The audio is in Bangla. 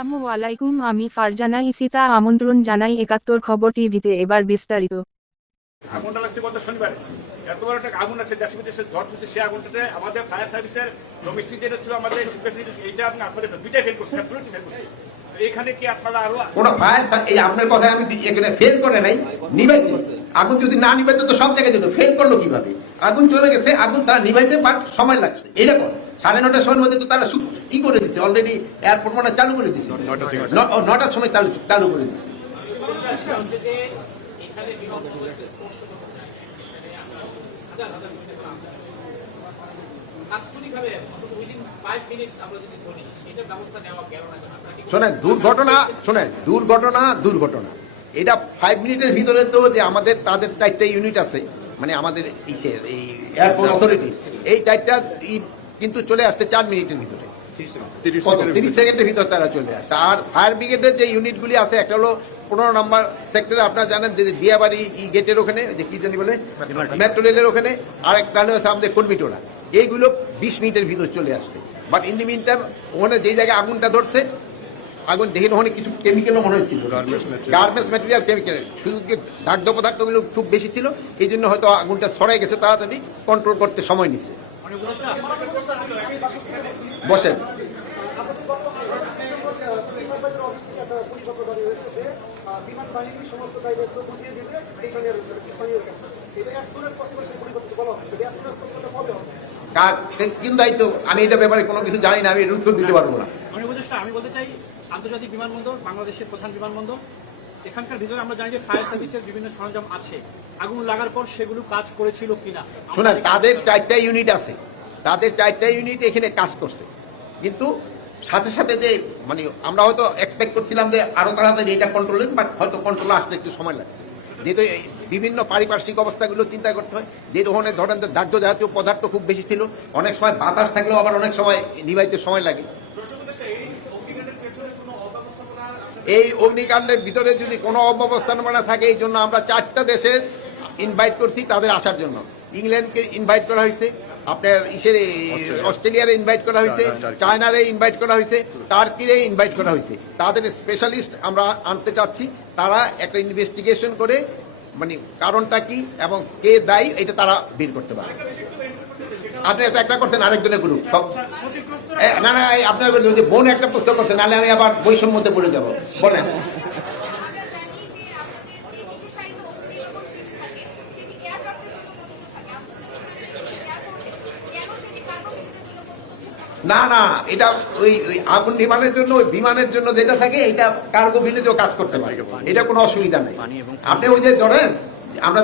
আসসালামু আলাইকুম, আমি ফারজানা ইসিতা আমন্ত্রণ জানাই ৭১ খবর টিভিতে। এবার বিস্তারিত। আগুনটা লাগছে গত শনিবার। এত বড় একটা আগুন আছে, দেশ বিদেশে ঝড় তুলছে। সেই আগুনটাতে আমাদের ফায়ার সার্ভিসের ডোমেস্টিক যেটা ছিল, আমাদের এইটা আপনি আপনাদের দুইটাই ফেল করছে, অ্যাবসলিউটলি ফেল করছে। এখানে কি আপনারা আরো কোন ফায়ার, এই আপনার কথা আমি এখানে ফেল করে নাই, নিভাইতে। আগুন যদি না নিভাইতো তো সব জায়গায় যেত, ফেল করলো কিভাবে? আগুন চলে গেছে, আগুন তারা নিভাইতে বাট সময় লাগছে। এরকম 9:30টার সময়ের মধ্যে তো তারা ই করে দিচ্ছে, অলরেডি এয়ারপোর্ট মানে চালু করে দিচ্ছে, 9টার সময় চালু করে দিচ্ছে। শোনেন, দুর্ঘটনা এটা 5 মিনিটের ভিতরে তো, যে আমাদের তাদের 4টা ইউনিট আছে, মানে আমাদের এই এয়ারপোর্ট অথরিটি, এই 4টা কিন্তু চলে আসছে 4 মিনিটের ভিতরে, 30 সেকেন্ডের ভিতরে তারা চলে আসছে। আর ফায়ার ব্রিগেডের যে ইউনিটগুলি আছে, একটা হলো 15 নম্বর সেক্টরে, আপনারা জানেন যে দিয়াবাড়ি গেটের ওখানে, যে কি জানি বলে মেট্রো রেলের ওখানে, আর একটা হচ্ছে আমাদের কর্মীটোলা, এইগুলো 20 মিনিটের ভিতর চলে আসছে। But in the mean time ওখানে যেই জায়গায় আগুনটা ধরছে, আগুন দেখে ওখানে কিছু কেমিক্যালও মনে হয়েছিল, গার্মেন্টস ম্যাটেরিয়াল, কেমিক্যাল, শুধু দাগ্ধ পদার্থগুলো খুব বেশি ছিল, এই জন্য হয়তো আগুনটা ছড়াই গেছে, তাড়াতাড়ি কন্ট্রোল করতে সময় নিচ্ছে। বসেন, কিন্তু দায়িত্ব, আমি এটা ব্যাপারে কোনো কিছু জানি না, আমি এর উত্তর দিতে পারবো না। আমি বলতে চাই, আন্তর্জাতিক বিমানবন্দর, বাংলাদেশের প্রধান বিমানবন্দর, এখানকার ভিতরে আমরা জানি যে ফায়ার সার্ভিসের বিভিন্ন সরঞ্জাম আছে, আগুন লাগার পর সেগুলো কাজ করেছিল কিনা। শোনেন, তাদের 4টা ইউনিট আছে, তাদের 4টা ইউনিট এখানে কাজ করছে, কিন্তু সাথে সাথে যে মানে আমরা হয়তো এক্সপেক্ট করছিলাম যে আরো তাড়াতাড়ি এটা কন্ট্রোল, বাট হয়তো কন্ট্রোলে আসতে একটু সময় লাগছে, যেহেতু বিভিন্ন পারিপার্শ্বিক অবস্থাগুলো চিন্তা করতে হয়। যে ধরনের ধরেন দাহ্য জাতীয় পদার্থ খুব বেশি ছিল, অনেক সময় বাতাস থাকলেও আবার অনেক সময় নিভাইতে সময় লাগে। এই অগ্নিকাণ্ডের ভিতরে যদি কোনো অব্যবস্থাপনা থাকে, এই জন্য আমরা 4টা দেশের ইনভাইট করছি তাদের আসার জন্য। ইংল্যান্ডকে ইনভাইট করা হয়েছে, আপনার অস্ট্রেলিয়ারে ইনভাইট করা হয়েছে, চায়নারে ইনভাইট করা হয়েছে, টার্কিরে ইনভাইট করা হয়েছে। তাদের স্পেশালিস্ট আমরা আনতে চাচ্ছি, তারা একটা ইনভেস্টিগেশন করে মানে কারণটা কি এবং কে দায়ী, এটা তারা বের করতে পারে। আপনি এত একটা করছেন, আরেকজনের গ্রুপ সব না না, আপনার যদি বোন একটা প্রশ্ন করছেন, নাহলে আমি আবার বৈষম্যতে পড়ে যাবো। বলেন, না না, এটা ওই আগুন নিবানের জন্য, ওই বিমানের জন্য যেটা থাকে, এটা কার্গো ভিলেজেও কাজ করতে পারে, এটা কোনো অসুবিধা নেই। আপনি ওই যে ধরেন আমরা